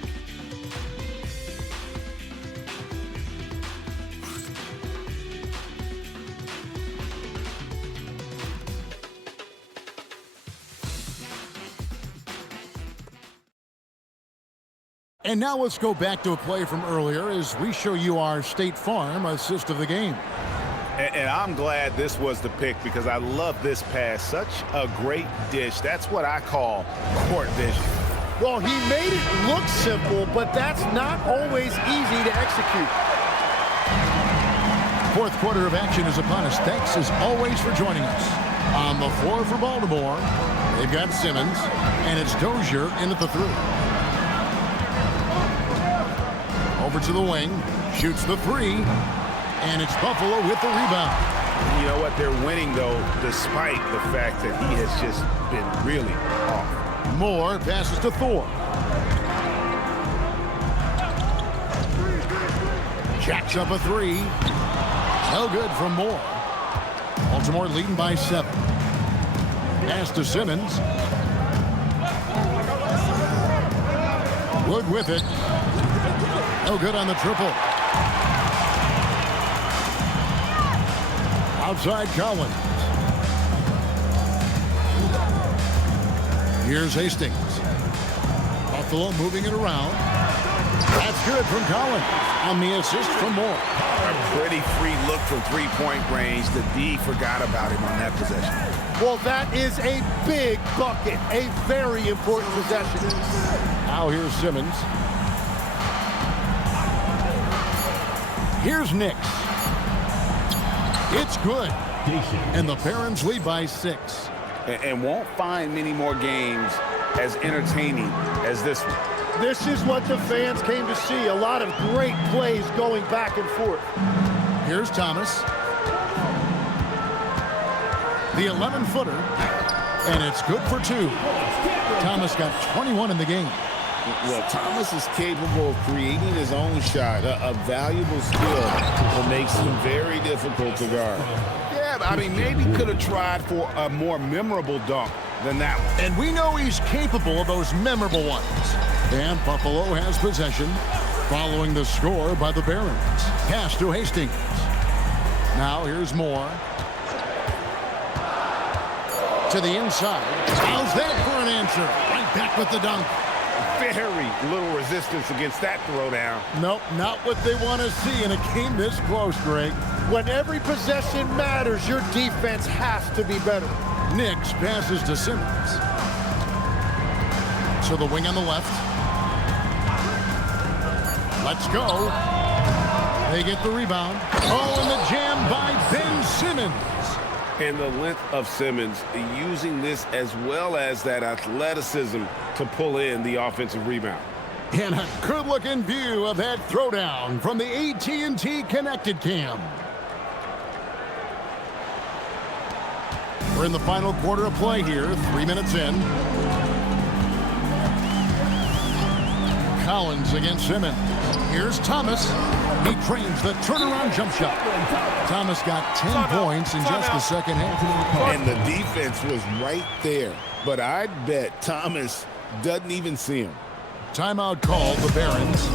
And now let's go back to a play from earlier as we show you our State Farm assist of the game. And I'm glad this was the pick because I love this pass. Such a great dish. That's what I call court vision. Well, he made it look simple, but that's not always easy to execute. Fourth quarter of action is upon us. Thanks as always for joining us. On the floor for Baltimore, they've got Simmons, and it's Dozier in at the 3. Over to the wing, shoots the 3, and it's Buffalo with the rebound. You know what? They're winning, though, despite the fact that he has just been really off. Moore passes to Thor. Jacks up a 3. No good from Moore. Baltimore leading by 7. Pass to Simmons. Wood with it. No good on the triple. Outside Collins. Here's Hastings. Buffalo moving it around. That's good from Collins on the assist from Moore. A pretty free look from three-point range. The D forgot about him on that possession. Well, that is a big bucket, a very important possession. Now here's Simmons. Here's Nix. It's good. And the Barons lead by 6. And won't find many more games as entertaining as this one. This is what the fans came to see. A lot of great plays going back and forth. Here's Thomas. The 11-footer. And it's good for 2. Thomas got 21 in the game. Well, Thomas is capable of creating his own shot, a valuable skill that makes him very difficult to guard. Yeah, I mean, maybe could have tried for a more memorable dunk than that one. And we know he's capable of those memorable ones. And Buffalo has possession following the score by the Barons. Pass to Hastings. Now here's Moore. To the inside. How's that for an answer? Right back with the dunk. Very little resistance against that throwdown. Nope, not what they want to see in a game this close, Greg. When every possession matters, your defense has to be better. Nix passes to Simmons. So the wing on the left. Let's go. They get the rebound. Oh, and the jam by Ben Simmons. And the length of Simmons using this as well as that athleticism to pull in the offensive rebound. And a good-looking view of that throwdown from the AT&T Connected Cam. We're in the final quarter of play here, 3 minutes in. Collins against Simmons. Here's Thomas. He trains the turnaround jump shot. Thomas got 10 points in just the second half. And the defense was right there. But I'd bet Thomas doesn't even see him. Timeout called, the Barons.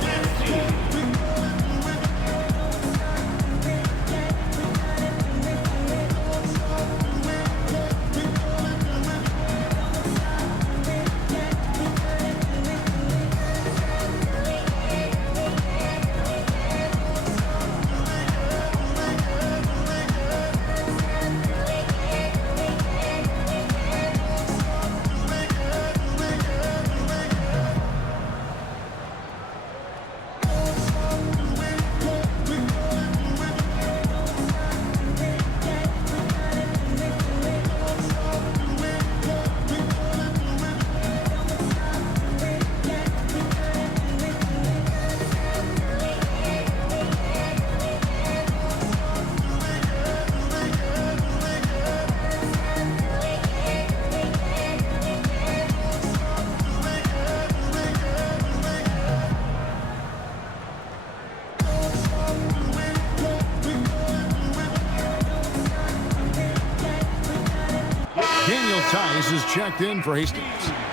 Tice is checked in for Hastings.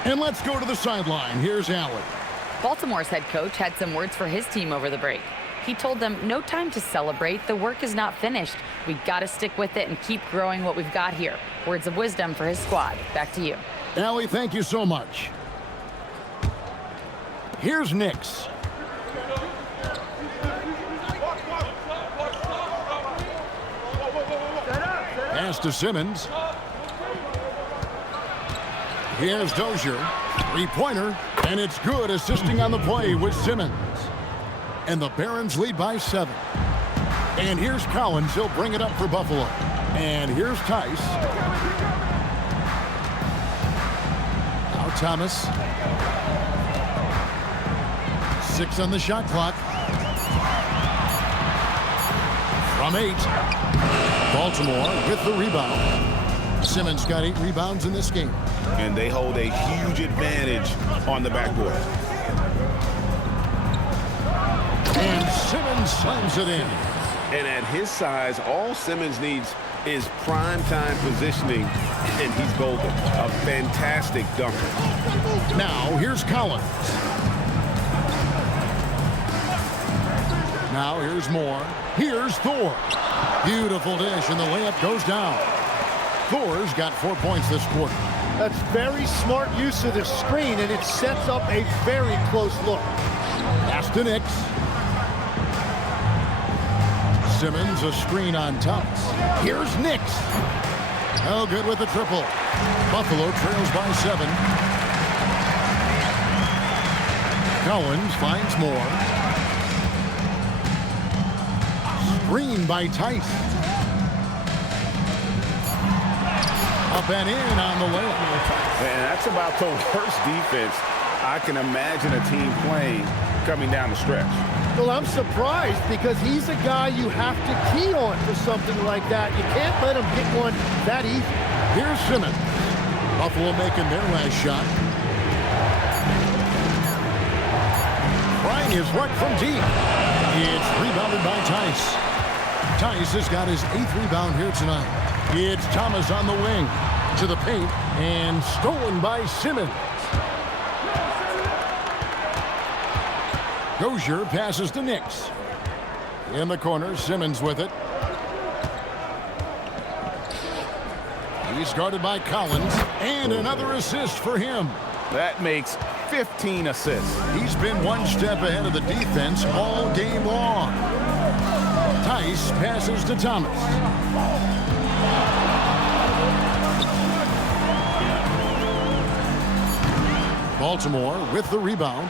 And let's go to the sideline. Here's Allen. Baltimore's head coach had some words for his team over the break. He told them, no time to celebrate. The work is not finished. We got to stick with it and keep growing what we've got here. Words of wisdom for his squad. Back to you. Allie, thank you so much. Here's Nix. Pass to Simmons. Here's Dozier. Three-pointer, and it's good, assisting on the play with Simmons. And the Barons lead by 7. And here's Collins. He'll bring it up for Buffalo. And here's Tice. Now Thomas. 6 on the shot clock. From 8. Baltimore with the rebound. Simmons got 8 rebounds in this game. And they hold a huge advantage on the backboard. And Simmons slams it in. And at his size, all Simmons needs is prime time positioning, and he's golden. A fantastic dunker. Now here's Collins. Now here's Moore. Here's Thor. Beautiful dish, and the layup goes down. Thor's got 4 points this quarter. That's very smart use of the screen, and it sets up a very close look. Pass to Nix. Simmons, a screen on Thomas. Here's Nix. Oh, good with the triple. Buffalo trails by 7. Collins finds more. Screen by Tice. Up and in on the layup. And that's about the worst defense I can imagine a team playing coming down the stretch. Well, I'm surprised because he's a guy you have to key on for something like that. You can't let him get one that easy. Here's Simmons. Buffalo making their last shot. Trying his right from deep. It's rebounded by Tice. Tice has got his 8th rebound here tonight. It's Thomas on the wing to the paint and stolen by Simmons. Dozier passes to Nix. In the corner, Simmons with it. He's guarded by Collins, and another assist for him. That makes 15 assists. He's been one step ahead of the defense all game long. Tice passes to Thomas. Baltimore with the rebound.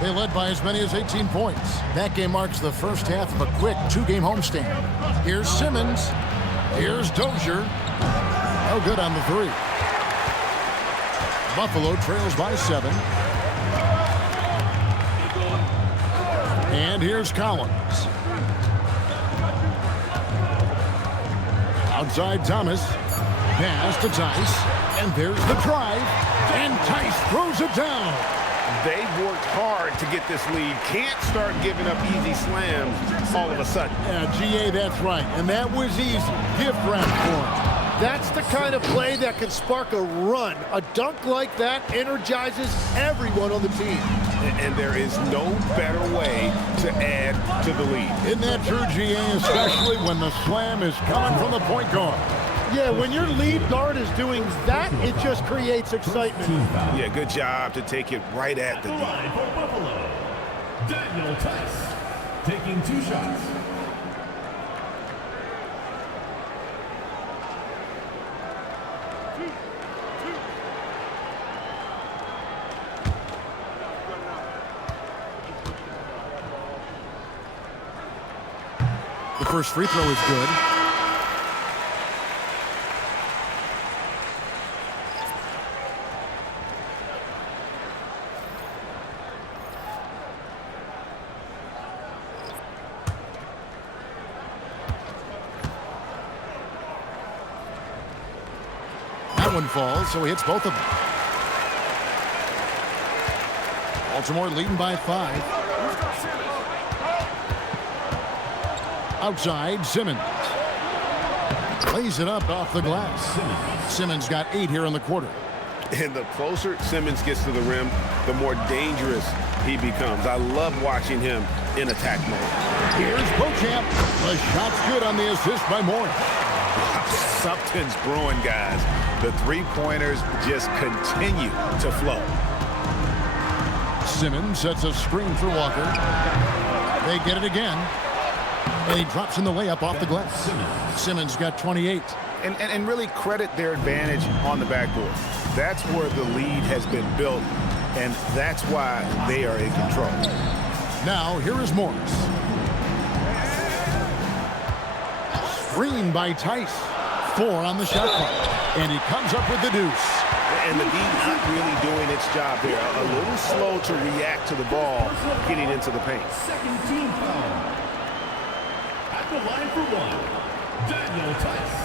They led by as many as 18 points. That game marks the first half of a quick 2-game homestand. Here's Simmons. Here's Dozier. No good on the 3. Buffalo trails by 7. And here's Collins. Outside Thomas. Pass to Tice. And there's the drive. And Tice throws it down. They've worked hard to get this lead. Can't start giving up easy slams all of a sudden. Yeah, GA, that's right. And that was easy. Gift wrap for him. That's the kind of play that can spark a run. A dunk like that energizes everyone on the team. And there is no better way to add to the lead. Isn't that true, GA, especially when the slam is coming from the point guard? Yeah, when your lead guard is doing that, it just creates excitement. Yeah, good job to take it right at the D. Line for Buffalo, Daniel Tice, taking 2 shots. The first free throw is good. That one falls, so he hits both of them. Baltimore leading by 5. Outside, Simmons. Lays it up off the glass. Simmons got 8 here in the quarter. And the closer Simmons gets to the rim, the more dangerous he becomes. I love watching him in attack mode. Here's Beauchamp. The shot's good on the assist by Morris. Something's brewing, guys. The 3-pointers just continue to flow. Simmons sets a screen for Walker. They get it again. And he drops in the layup off the glass. Simmons got 28. And really credit their advantage on the backboard. That's where the lead has been built, and that's why they are in control. Now, here is Morris. Screen by Tice. 4 on the shot clock. And he comes up with the deuce. And the D not really doing its job there. A little slow to react to the ball getting into the paint. Second team foul. At the line for one, Daniel Tice.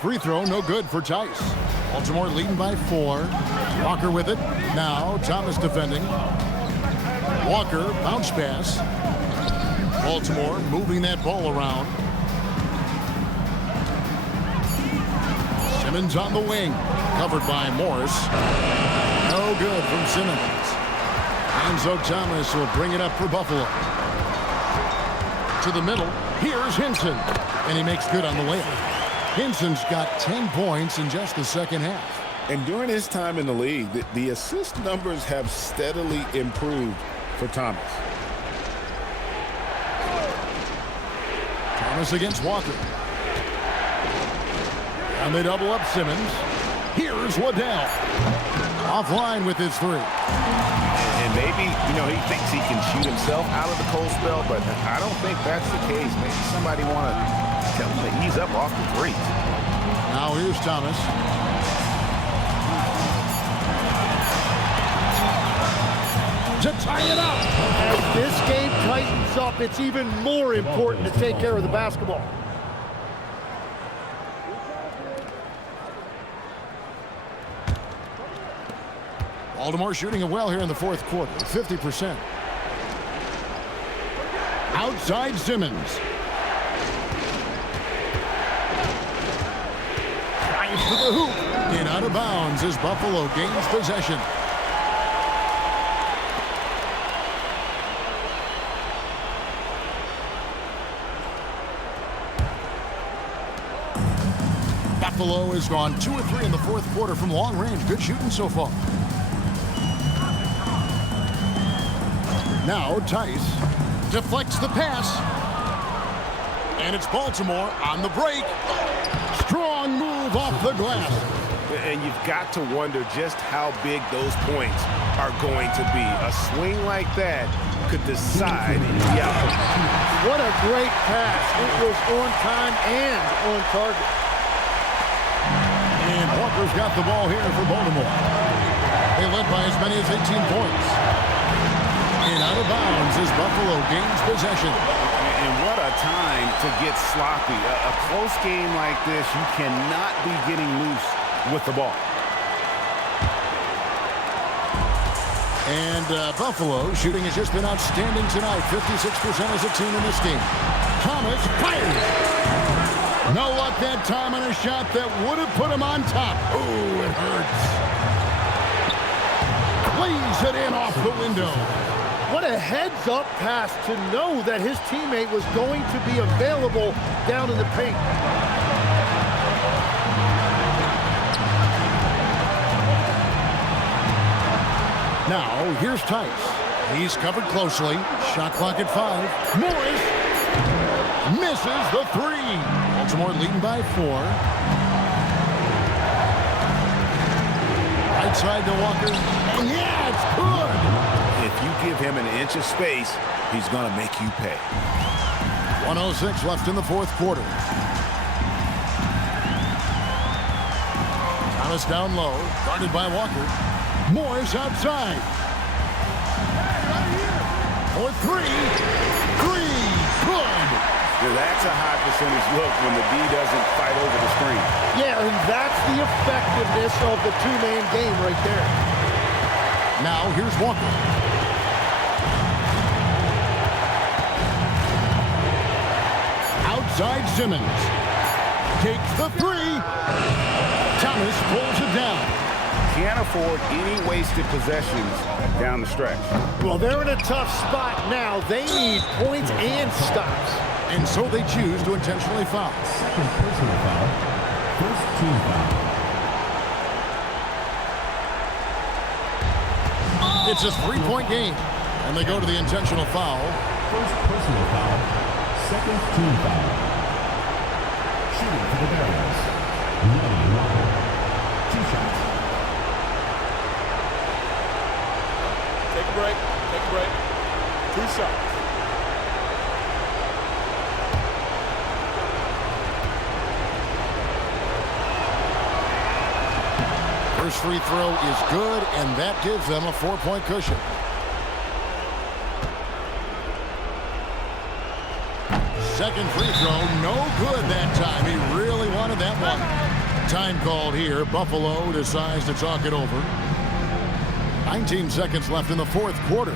Free throw, no good for Tice. Baltimore leading by 4. Walker with it. Now Thomas defending. Walker, bounce pass. Baltimore moving that ball around. Simmons on the wing. Covered by Morris. No good from Simmons. Enzo Thomas will bring it up for Buffalo. To the middle. Here's Hinson. And he makes good on the layup. Hinson's got 10 points in just the second half. And during his time in the league, the assist numbers have steadily improved for Thomas. Thomas against Walker. And they double up Simmons. Here's Waddell. Offline with his 3. And maybe, he thinks he can shoot himself out of the cold spell, but I don't think that's the case. Maybe somebody want to tell him to ease up off the 3. Now here's Thomas. To tie it up. As this game tightens up, it's even more important to take care of the basketball. Baltimore shooting it well here in the fourth quarter, 50%. Outside Simmons. Drives to the hoop. And out of bounds as Buffalo gains possession. Buffalo has gone 2 of 3 in the fourth quarter from long range. Good shooting so far. Now Tice deflects the pass. And it's Baltimore on the break. Strong move off the glass. And you've got to wonder just how big those points are going to be. A swing like that could decide the outcome. What a great pass. It was on time and on target. And Walker's got the ball here for Baltimore. They led by as many as 18 points. And out of bounds as Buffalo gains possession. And what a time to get sloppy. A close game like this, you cannot be getting loose with the ball. And Buffalo shooting has just been outstanding tonight. 56% as a team in this game. Thomas fires. No luck that time on a shot that would have put him on top. Oh, it hurts. Lays it in off the window. What a heads-up pass to know that his teammate was going to be available down in the paint. Now, here's Tice. He's covered closely. Shot clock at 5. Morris misses the 3. Baltimore leading by 4. Right side to Walker. And yeah, it's good. If you give him an inch of space, he's going to make you pay. 1:06 left in the fourth quarter. Thomas down low, guarded by Walker. Morris outside. For 3. 3. Good. That's a high percentage look when the D doesn't fight over the screen. Yeah, and that's the effectiveness of the two-man game right there. Now here's Walker. Outside Simmons. Takes the 3. Thomas pulls it down. Can't afford any wasted possessions down the stretch. Well, they're in a tough spot now. They need points and stops. and so they choose to intentionally foul. Second personal foul. First team foul. It's a three-point game, and they go to the intentional foul. First personal foul. Second team foul. Shooting for the Barons. Lonnie Walker. 2 shots. Take a break. Take a break. 2 shots. First free throw is good, and that gives them a 4-point cushion. Second free throw, no good that time. He really wanted that one. Time called here. Buffalo decides to talk it over. 19 seconds left in the fourth quarter.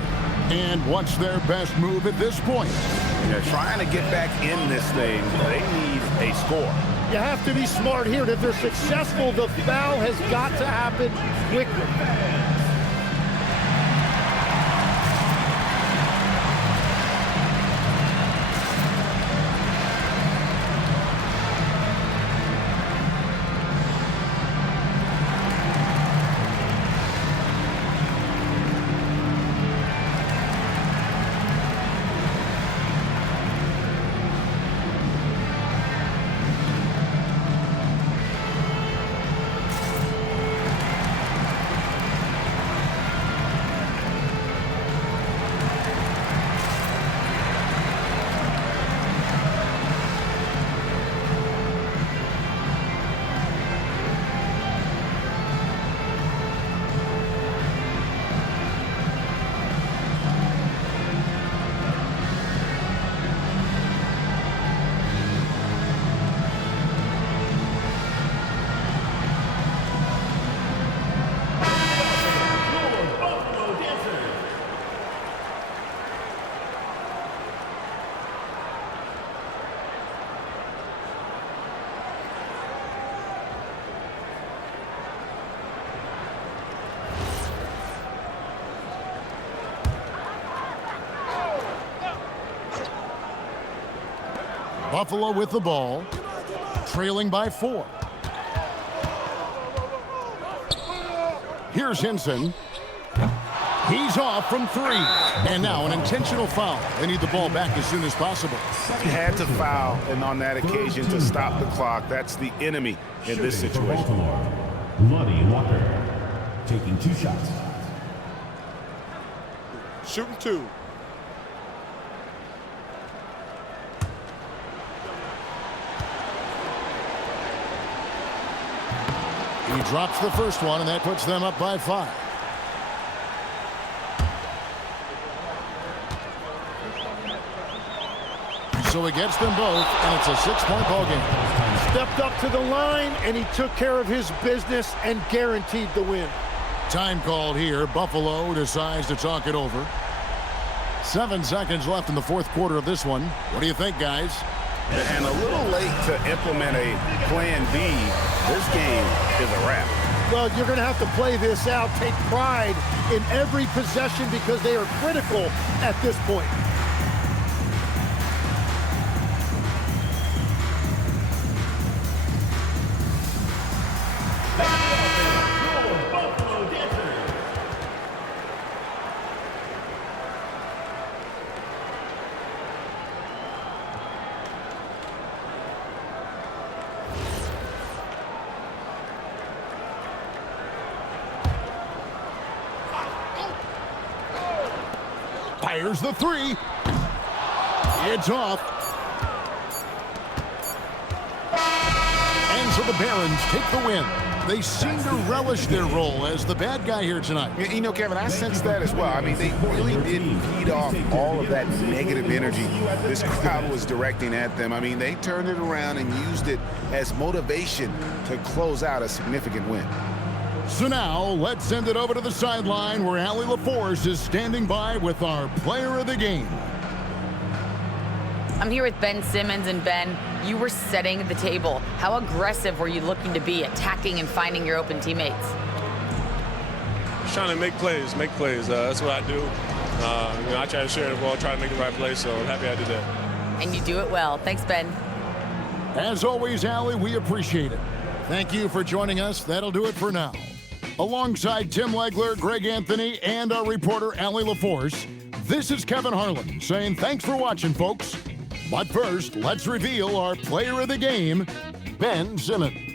And what's their best move at this point? They're trying to get back in this thing. They need a score. You have to be smart here. If they're successful, the foul has got to happen quickly. Buffalo with the ball, trailing by 4. Here's Henson. He's off from 3. And now an intentional foul. They need the ball back as soon as possible. He had to foul, and on that occasion to stop the clock. That's the enemy in this situation. Baltimore. Lonnie Walker. Taking 2 shots. Shooting 2. He drops the first one, and that puts them up by 5. So he gets them both, and it's a 6-point ball game. Stepped up to the line, and he took care of his business and guaranteed the win. Time called here. Buffalo decides to talk it over. 7 seconds left in the fourth quarter of this one. What do you think, guys? And a little late to implement a plan B. This game is a wrap. Well, you're going to have to play this out. Take pride in every possession because they are critical at this point. Fires the 3. It's off. And so the Barons take the win. They seem to relish their role as the bad guy here tonight. You know, Kevin, I sense that as well. I mean, they really did feed off all of that negative energy this crowd was directing at them. I mean, they turned it around and used it as motivation to close out a significant win. So now, let's send it over to the sideline where Allie LaForce is standing by with our player of the game. I'm here with Ben Simmons, and Ben, you were setting the table. How aggressive were you looking to be, attacking and finding your open teammates? Just trying to make plays. That's what I do. I try to share the ball, try to make the right play, so I'm happy I did that. and you do it well. Thanks, Ben. As always, Allie, we appreciate it. Thank you for joining us. That'll do it for now. Alongside Tim Legler, Greg Anthony, and our reporter, Allie LaForce, this is Kevin Harlan saying thanks for watching, folks. But first, let's reveal our player of the game, Ben Simmons.